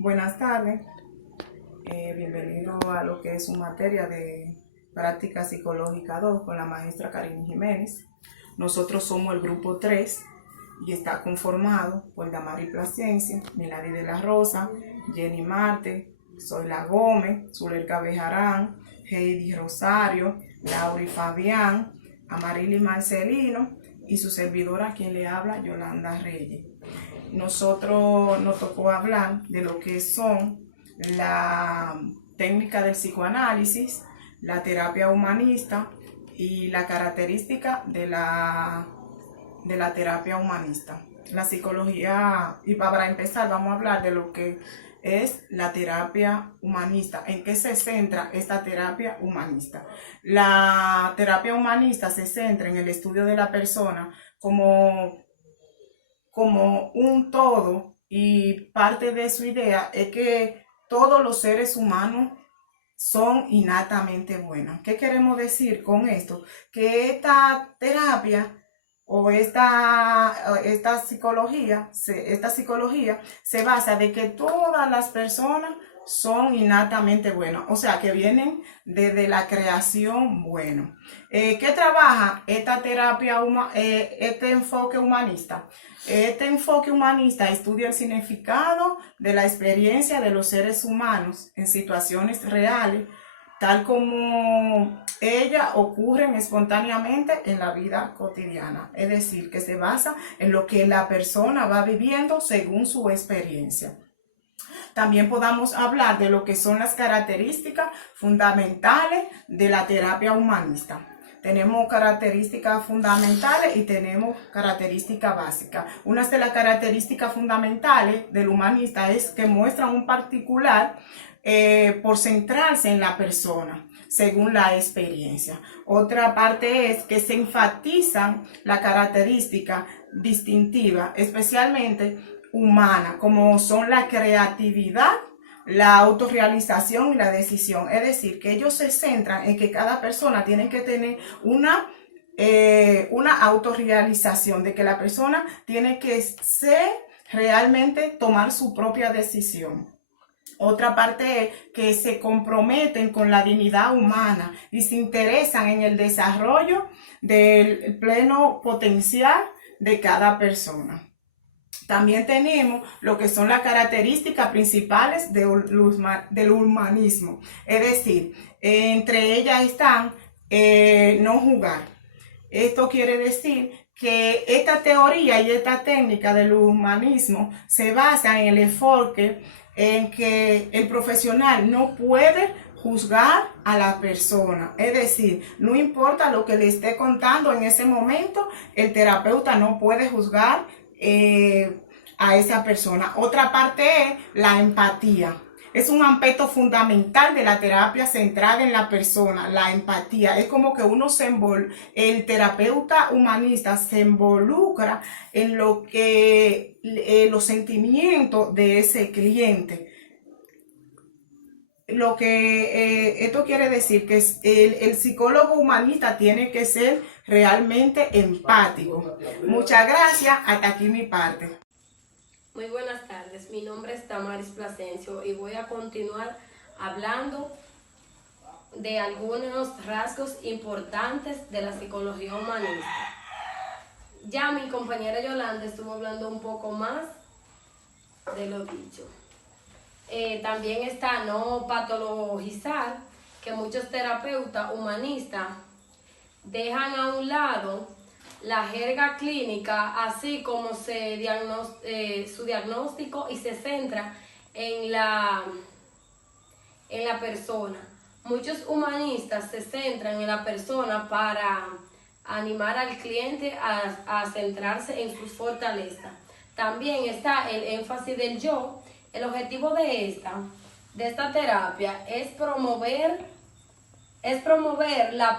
Buenas tardes, bienvenido a lo que es su materia de práctica psicológica 2 con la maestra Karine Jiménez. Nosotros somos el grupo 3 y está conformado por Damari Plasencia, Milady de la Rosa, Jenny Marte, Zoila Gómez, Zulerka Bejarán, Heidi Rosario, Lauri Fabián, Amarili Marcelino y su servidora quien le habla, Yolanda Reyes. Nosotros nos tocó hablar de lo que son la técnica del psicoanálisis, la terapia humanista y la característica de la terapia humanista. La psicología, y para empezar vamos a hablar de lo que es la terapia humanista. ¿En qué se centra esta terapia humanista? La terapia humanista se centra en el estudio de la persona como un todo, y parte de su idea es que todos los seres humanos son innatamente buenos. ¿Qué queremos decir con esto? Que esta terapia o esta psicología se basa de que todas las personas son innatamente buenas, o sea, que vienen desde la creación bueno. ¿Qué trabaja esta terapia, este enfoque humanista? Este enfoque humanista estudia el significado de la experiencia de los seres humanos en situaciones reales, tal como ellas ocurren espontáneamente en la vida cotidiana. Es decir, que se basa en lo que la persona va viviendo según su experiencia. También podamos hablar de lo que son las características fundamentales de la terapia humanista. Tenemos características fundamentales y tenemos características básicas. Una de las características fundamentales del humanista es que muestran un particular por centrarse en la persona según la experiencia. Otra parte es que se enfatizan la característica distintiva, especialmente humana, como son la creatividad, la autorrealización y la decisión. Es decir, que ellos se centran en que cada persona tiene que tener una autorrealización, de que la persona tiene que ser realmente tomar su propia decisión. Otra parte es que se comprometen con la dignidad humana y se interesan en el desarrollo del pleno potencial de cada persona. También tenemos lo que son las características principales del humanismo. Es decir, entre ellas están no jugar. Esto quiere decir que esta teoría y esta técnica del humanismo se basa en el enfoque en que el profesional no puede juzgar a la persona. Es decir, no importa lo que le esté contando en ese momento, el terapeuta no puede juzgar a esa persona. Otra parte es la empatía. Es un aspecto fundamental de la terapia centrada en la persona, la empatía. Es como que el terapeuta humanista se involucra en lo que los sentimientos de ese cliente. Lo que esto quiere decir que el psicólogo humanista tiene que ser realmente empático. Muchas gracias, hasta aquí mi parte. Muy buenas tardes, mi nombre es Damaris Plasencio y voy a continuar hablando de algunos rasgos importantes de la psicología humanista. Ya mi compañera Yolanda estuvo hablando un poco más de lo dicho. También está no patologizar, que muchos terapeutas humanistas dejan a un lado la jerga clínica, así como su diagnóstico, y se centra en la persona. Muchos humanistas se centran en la persona para animar al cliente a centrarse en sus fortalezas. También está el énfasis del yo. El objetivo de esta terapia es promover la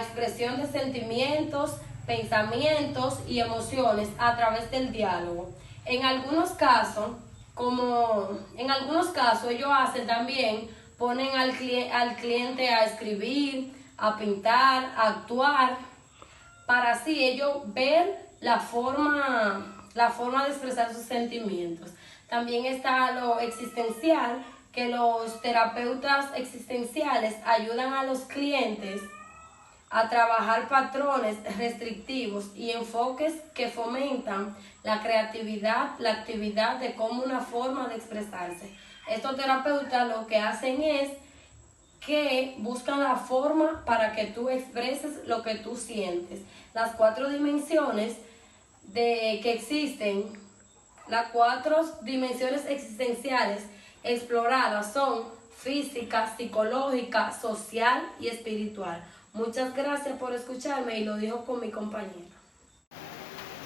expresión de sentimientos, pensamientos y emociones a través del diálogo. En algunos casos ellos ponen al cliente a escribir, a pintar, a actuar, para así ellos ver la forma de expresar sus sentimientos. También está lo existencial, que los terapeutas existenciales ayudan a los clientes a trabajar patrones restrictivos y enfoques que fomentan la creatividad, la actividad de como una forma de expresarse. Estos terapeutas lo que hacen es que buscan la forma para que tú expreses lo que tú sientes. Las 4 dimensiones que existen, las 4 dimensiones existenciales exploradas son física, psicológica, social y espiritual. Muchas gracias por escucharme y lo dejo con mi compañera.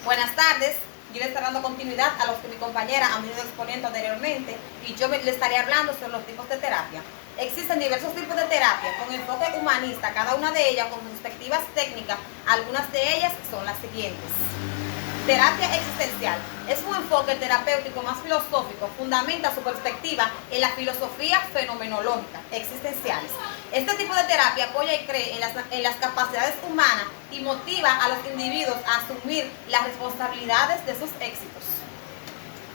Buenas tardes, yo le estaré dando continuidad a los que mi compañera ha venido exponiendo anteriormente y yo le estaré hablando sobre los tipos de terapia. Existen diversos tipos de terapia con enfoque humanista, cada una de ellas con sus respectivas técnicas. Algunas de ellas son las siguientes. Terapia existencial es un enfoque terapéutico más filosófico, fundamenta su perspectiva en la filosofía fenomenológica existenciales. Este tipo de terapia apoya y cree en las capacidades humanas y motiva a los individuos a asumir las responsabilidades de sus éxitos.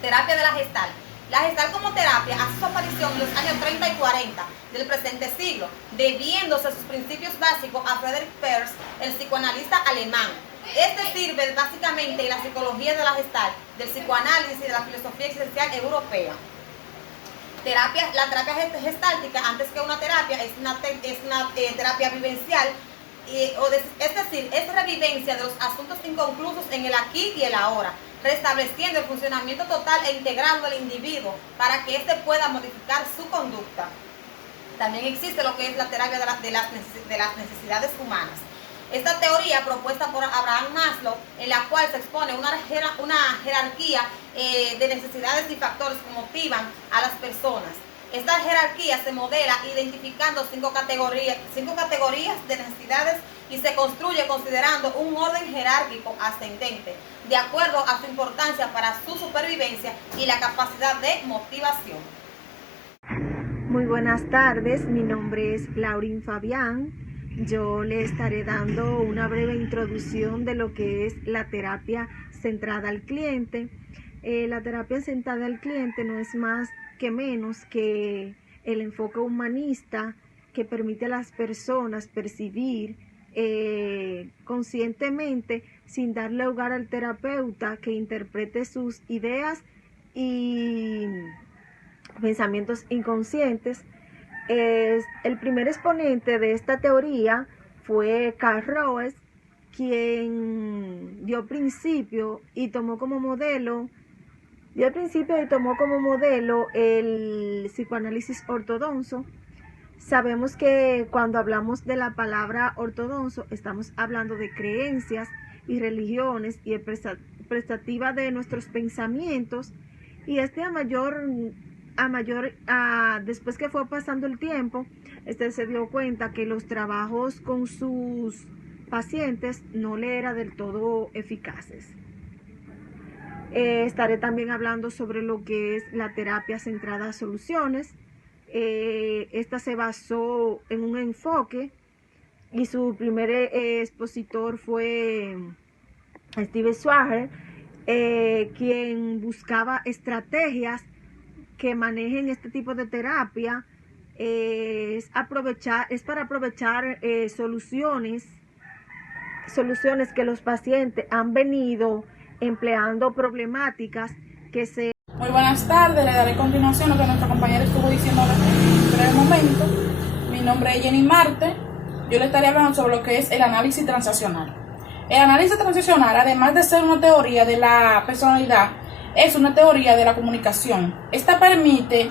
Terapia de la Gestalt. La Gestalt como terapia hace su aparición en los años 30 y 40 del presente siglo, debiéndose sus principios básicos a Friedrich Perls, el psicoanalista alemán. Este sirve básicamente en la psicología de la Gestalt, del psicoanálisis y de la filosofía existencial europea. La terapia gestáltica, antes que una terapia, es una terapia vivencial, es decir, es revivencia de los asuntos inconclusos en el aquí y el ahora, restableciendo el funcionamiento total e integral del individuo para que éste pueda modificar su conducta. También existe lo que es la terapia de las necesidades humanas. Esta teoría propuesta por Abraham Maslow, en la cual se expone una jerarquía de necesidades y factores que motivan a las personas. Esta jerarquía se modela identificando 5 categorías de necesidades y se construye considerando un orden jerárquico ascendente, de acuerdo a su importancia para su supervivencia y la capacidad de motivación. Muy buenas tardes, mi nombre es Laurín Fabián. Yo le estaré dando una breve introducción de lo que es la terapia centrada al cliente. La terapia centrada al cliente no es más que menos que el enfoque humanista que permite a las personas percibir conscientemente, sin darle lugar al terapeuta que interprete sus ideas y pensamientos inconscientes. El primer exponente de esta teoría fue Karl Rose, quien dio principio y tomó como modelo el psicoanálisis ortodoxo. Sabemos que cuando hablamos de la palabra ortodoxo estamos hablando de creencias y religiones y expectativa de nuestros pensamientos, y después que fue pasando el tiempo, se dio cuenta que los trabajos con sus pacientes no le eran del todo eficaces. Estaré también hablando sobre lo que es la terapia centrada a soluciones. Esta se basó en un enfoque y su primer expositor fue Steve Schwager, quien buscaba estrategias que manejen este tipo de terapia. Es para aprovechar soluciones que los pacientes han venido empleando, problemáticas que se... Muy buenas tardes, le daré continuación a lo que nuestra compañera estuvo diciendo en un breve momento. Mi nombre es Jenny Marte. Yo le estaré hablando sobre lo que es el análisis transaccional. El análisis transaccional, además de ser una teoría de la personalidad, es una teoría de la comunicación. Esta permite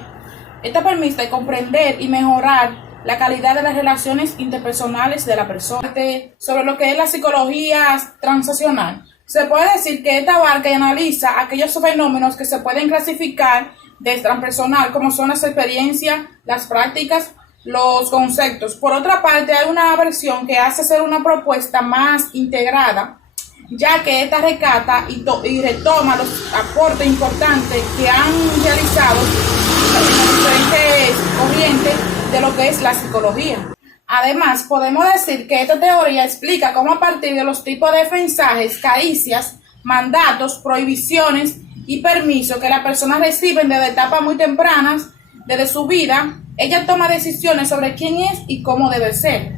comprender y mejorar la calidad de las relaciones interpersonales de la persona. Sobre lo que es la psicología transaccional, se puede decir que esta abarca y analiza aquellos fenómenos que se pueden clasificar de transpersonal, como son las experiencias, las prácticas, los conceptos. Por otra parte, hay una versión que hace ser una propuesta más integrada, ya que esta recata y retoma los aportes importantes que han realizado las diferentes corrientes de lo que es la psicología. Además, podemos decir que esta teoría explica cómo a partir de los tipos de mensajes, caricias, mandatos, prohibiciones y permiso que las personas reciben desde etapas muy tempranas, desde su vida, ella toma decisiones sobre quién es y cómo debe ser,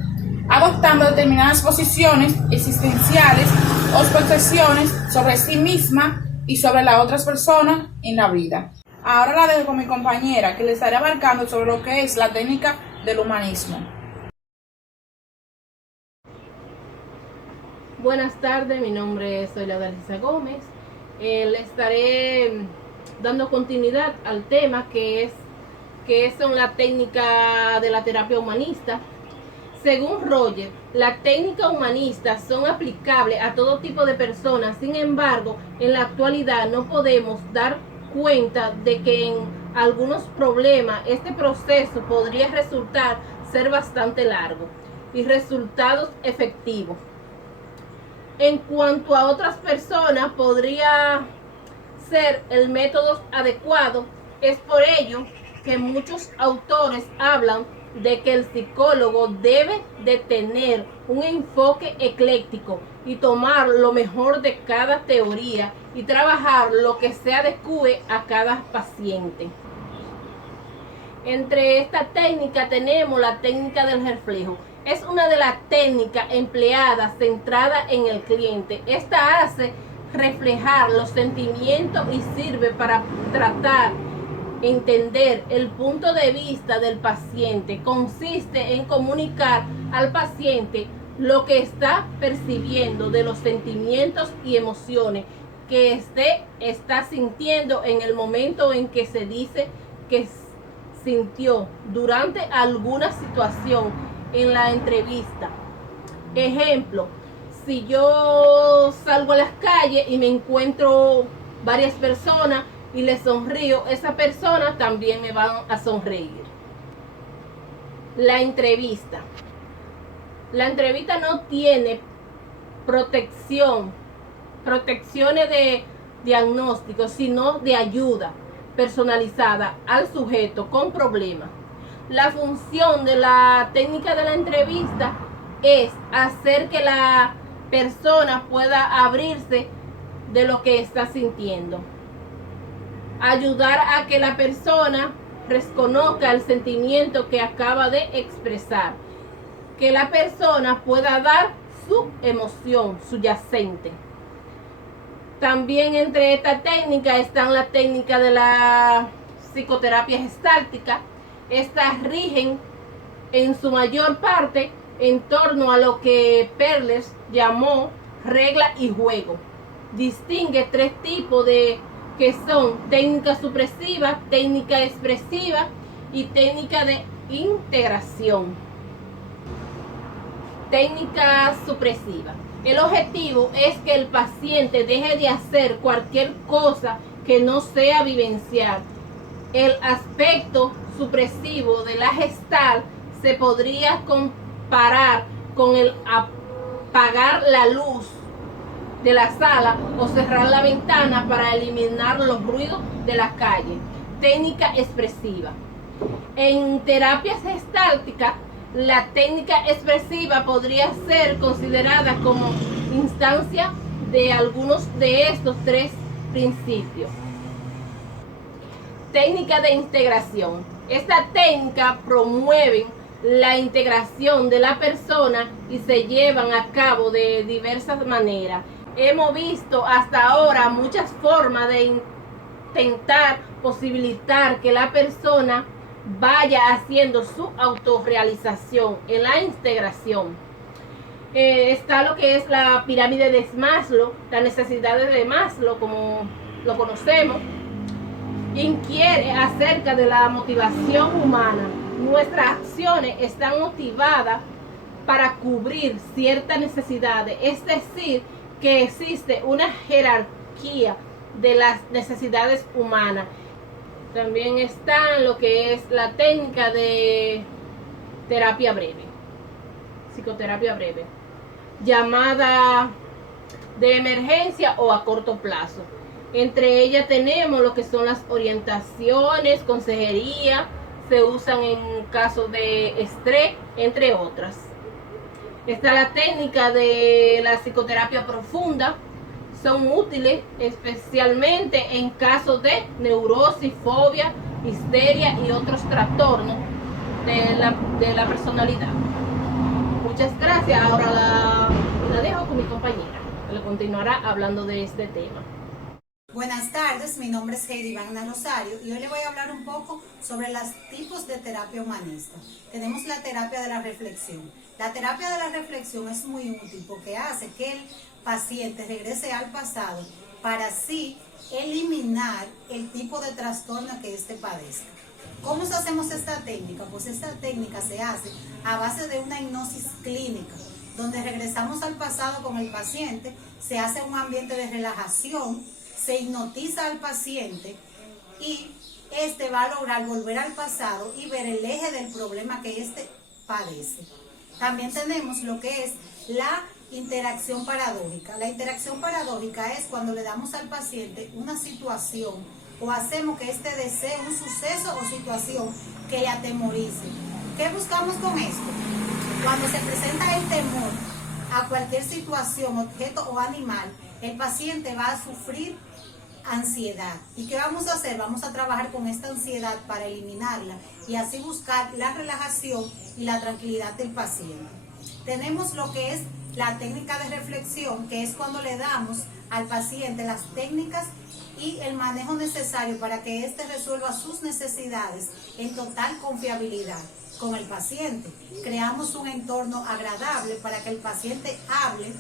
adoptando determinadas posiciones existenciales o percepciones sobre sí misma y sobre las otras personas en la vida. Ahora la dejo con mi compañera, que le estaré abarcando sobre lo que es la técnica del humanismo. Buenas tardes, mi nombre es Dalisa Gómez. Le estaré dando continuidad al tema que son la técnica de la terapia humanista. Según Roger, las técnicas humanistas son aplicables a todo tipo de personas. Sin embargo, en la actualidad no podemos dar cuenta de que en algunos problemas este proceso podría resultar ser bastante largo y resultados efectivos. En cuanto a otras personas, podría ser el método adecuado. Es por ello que muchos autores hablan de que el psicólogo debe de tener un enfoque ecléctico y tomar lo mejor de cada teoría y trabajar lo que se adecue a cada paciente. Entre esta técnica tenemos la técnica del reflejo. Es una de las técnicas empleadas centrada en el cliente. Esta hace reflejar los sentimientos y sirve para tratar entender el punto de vista del paciente. Consiste en comunicar al paciente lo que está percibiendo de los sentimientos y emociones que está sintiendo en el momento en que se dice que sintió durante alguna situación en la entrevista. Ejemplo, si yo salgo a las calles y me encuentro varias personas y les sonrío, esa persona también me van a sonreír. La entrevista. La entrevista no tiene protecciones de diagnóstico, sino de ayuda personalizada al sujeto con problemas. La función de la técnica de la entrevista es hacer que la persona pueda abrirse de lo que está sintiendo. Ayudar a que la persona reconozca el sentimiento que acaba de expresar. Que la persona pueda dar su emoción subyacente. También entre esta técnica están las técnicas de la psicoterapia gestáltica. Estas rigen en su mayor parte en torno a lo que Perles llamó regla y juego. Distingue tres tipos que son técnica supresiva, técnica expresiva y técnica de integración. Técnica supresiva. El objetivo es que el paciente deje de hacer cualquier cosa que no sea vivenciar. El aspecto supresivo de la gestal se podría comparar con el apagar la luz de la sala o cerrar la ventana para eliminar los ruidos de la calle. Técnica expresiva. En terapias gestálticas, la técnica expresiva podría ser considerada como instancia de algunos de estos tres principios. Técnica de integración. Esta técnica promueve la integración de la persona y se llevan a cabo de diversas maneras. Hemos visto hasta ahora muchas formas de intentar posibilitar que la persona vaya haciendo su autorrealización en la integración. Está lo que es la pirámide de Maslow, las necesidades de Maslow, como lo conocemos. Inquiere acerca de la motivación humana. Nuestras acciones están motivadas para cubrir ciertas necesidades, es decir, que existe una jerarquía de las necesidades humanas. También está lo que es la técnica de terapia breve, psicoterapia breve, llamada de emergencia o a corto plazo. Entre ellas tenemos lo que son las orientaciones, consejería, se usan en casos de estrés, entre otras. Está la técnica de la psicoterapia profunda, son útiles especialmente en casos de neurosis, fobia, histeria y otros trastornos de la personalidad. Muchas gracias. Ahora la dejo con mi compañera, que le continuará hablando de este tema. Buenas tardes, mi nombre es Heidi Wagner Rosario y hoy le voy a hablar un poco sobre los tipos de terapia humanista. Tenemos la terapia de la reflexión. La terapia de la reflexión es muy útil porque hace que el paciente regrese al pasado para así eliminar el tipo de trastorno que éste padezca. ¿Cómo hacemos esta técnica? Pues esta técnica se hace a base de una hipnosis clínica, donde regresamos al pasado con el paciente, se hace un ambiente de relajación, se hipnotiza al paciente y este va a lograr volver al pasado y ver el eje del problema que este padece. También tenemos lo que es la interacción paradójica. La interacción paradójica es cuando le damos al paciente una situación o hacemos que este desee un suceso o situación que le atemorice. ¿Qué buscamos con esto? Cuando se presenta el temor a cualquier situación, objeto o animal, el paciente va a sufrir ansiedad. ¿Y qué vamos a hacer? Vamos a trabajar con esta ansiedad para eliminarla y así buscar la relajación y la tranquilidad del paciente. Tenemos lo que es la técnica de reflexión, que es cuando le damos al paciente las técnicas y el manejo necesario para que éste resuelva sus necesidades en total confiabilidad con el paciente. Creamos un entorno agradable para que el paciente hable,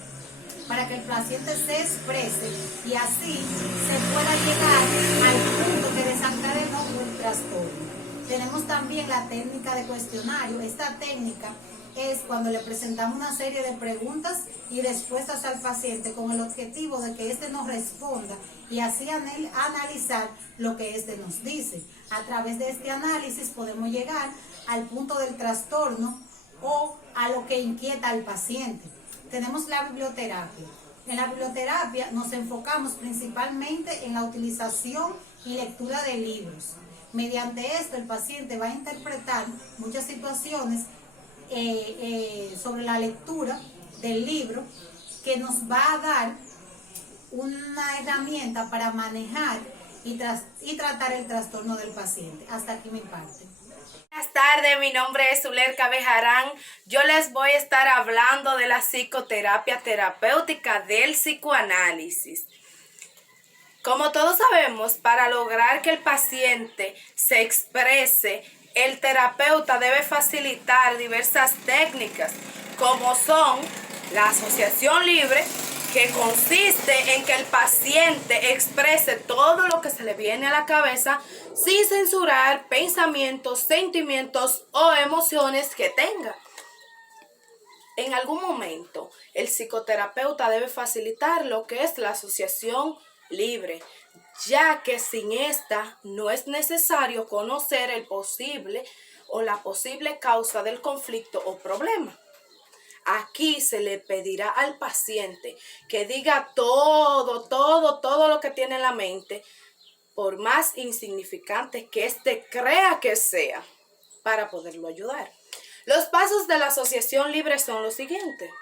para que el paciente se exprese y así se pueda llegar al punto que desencadenó el trastorno. Tenemos también la técnica de cuestionario. Esta técnica es cuando le presentamos una serie de preguntas y respuestas al paciente con el objetivo de que éste nos responda y así analizar lo que éste nos dice. A través de este análisis podemos llegar al punto del trastorno o a lo que inquieta al paciente. Tenemos la biblioterapia. En la biblioterapia nos enfocamos principalmente en la utilización y lectura de libros. Mediante esto el paciente va a interpretar muchas situaciones sobre la lectura del libro que nos va a dar una herramienta para manejar y tratar el trastorno del paciente. Hasta aquí mi parte. Buenas tardes, mi nombre es Zulerka Bejarán. Yo les voy a estar hablando de la psicoterapia terapéutica del psicoanálisis. Como todos sabemos, para lograr que el paciente se exprese, el terapeuta debe facilitar diversas técnicas, como son la asociación libre, que consiste en que el paciente exprese todo lo que se le viene a la cabeza sin censurar pensamientos, sentimientos o emociones que tenga. En algún momento, el psicoterapeuta debe facilitar lo que es la asociación libre, ya que sin esta no es necesario conocer el posible o la posible causa del conflicto o problema. Aquí se le pedirá al paciente que diga todo lo que tiene en la mente, por más insignificante que éste crea que sea, para poderlo ayudar. Los pasos de la asociación libre son los siguientes.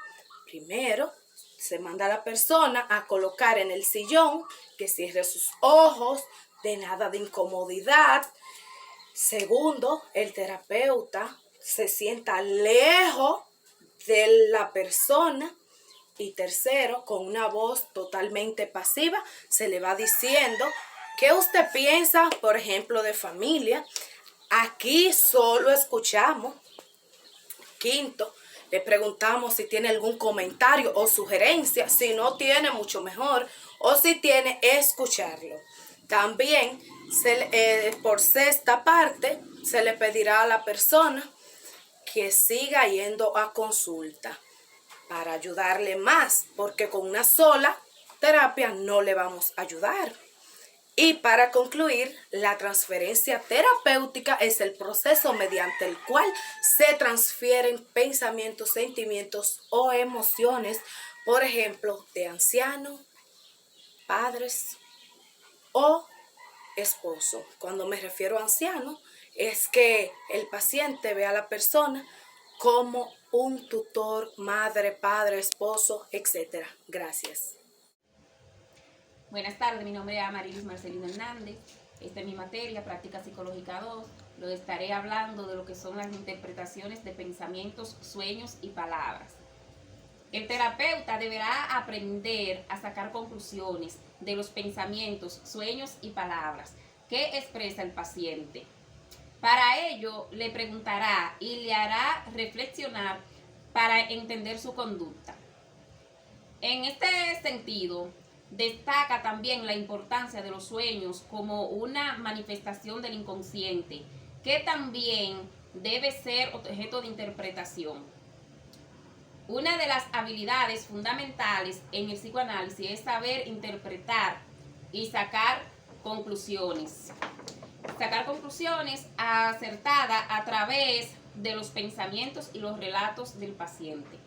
Primero, se manda a la persona a colocar en el sillón, que cierre sus ojos, de nada de incomodidad. Segundo, el terapeuta se sienta lejos de la persona. Y tercero, con una voz totalmente pasiva, se le va diciendo qué usted piensa, por ejemplo, de familia. Aquí solo escuchamos. Quinto, le preguntamos si tiene algún comentario o sugerencia. Si no tiene, mucho mejor. O si tiene, escucharlo. También, por sexta parte, se le pedirá a la persona que siga yendo a consulta para ayudarle más, porque con una sola terapia no le vamos a ayudar. Y para concluir, la transferencia terapéutica es el proceso mediante el cual se transfieren pensamientos, sentimientos o emociones, por ejemplo, de ancianos, padres o esposo. Cuando me refiero a anciano, es que el paciente ve a la persona como un tutor, madre, padre, esposo, etc. Gracias. Buenas tardes, mi nombre es Amarilis Marcelino Hernández. Esta es mi materia, Práctica Psicológica 2. Lo estaré hablando de lo que son las interpretaciones de pensamientos, sueños y palabras. El terapeuta deberá aprender a sacar conclusiones de los pensamientos, sueños y palabras que expresa el paciente. Para ello, le preguntará y le hará reflexionar para entender su conducta. En este sentido, destaca también la importancia de los sueños como una manifestación del inconsciente, que también debe ser objeto de interpretación. Una de las habilidades fundamentales en el psicoanálisis es saber interpretar y sacar conclusiones. Sacar conclusiones acertadas a través de los pensamientos y los relatos del paciente.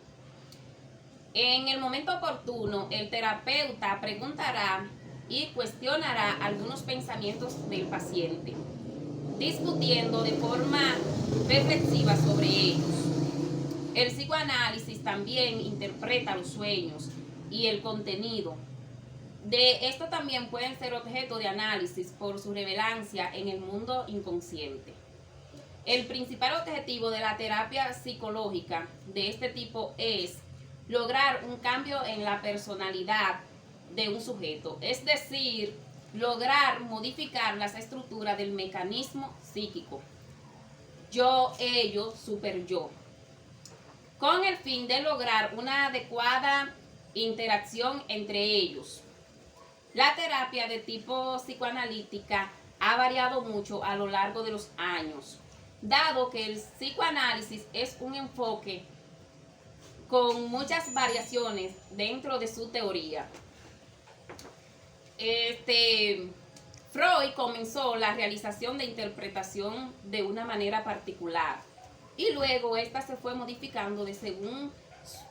En el momento oportuno, el terapeuta preguntará y cuestionará algunos pensamientos del paciente, discutiendo de forma reflexiva sobre ellos. El psicoanálisis también interpreta los sueños y el contenido. De esto también pueden ser objeto de análisis por su relevancia en el mundo inconsciente. El principal objetivo de la terapia psicológica de este tipo es lograr un cambio en la personalidad de un sujeto, es decir, lograr modificar las estructuras del mecanismo psíquico, yo, ello, super yo, con el fin de lograr una adecuada interacción entre ellos. La terapia de tipo psicoanalítica ha variado mucho a lo largo de los años, dado que el psicoanálisis es un enfoque con muchas variaciones dentro de su teoría. Freud comenzó la realización de interpretación de una manera particular y luego esta se fue modificando de según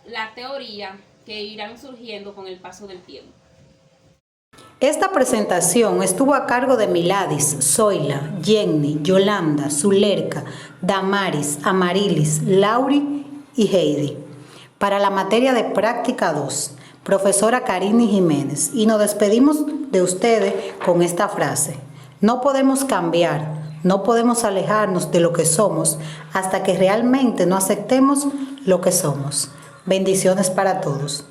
la teoría que irán surgiendo con el paso del tiempo. Esta presentación estuvo a cargo de Miladis, Zoila, Jenny, Yolanda, Zulerka, Damaris, Amarilis, Lauri y Heidi. Para la materia de Práctica 2, profesora Karine Jiménez, y nos despedimos de ustedes con esta frase: no podemos cambiar, no podemos alejarnos de lo que somos hasta que realmente no aceptemos lo que somos. Bendiciones para todos.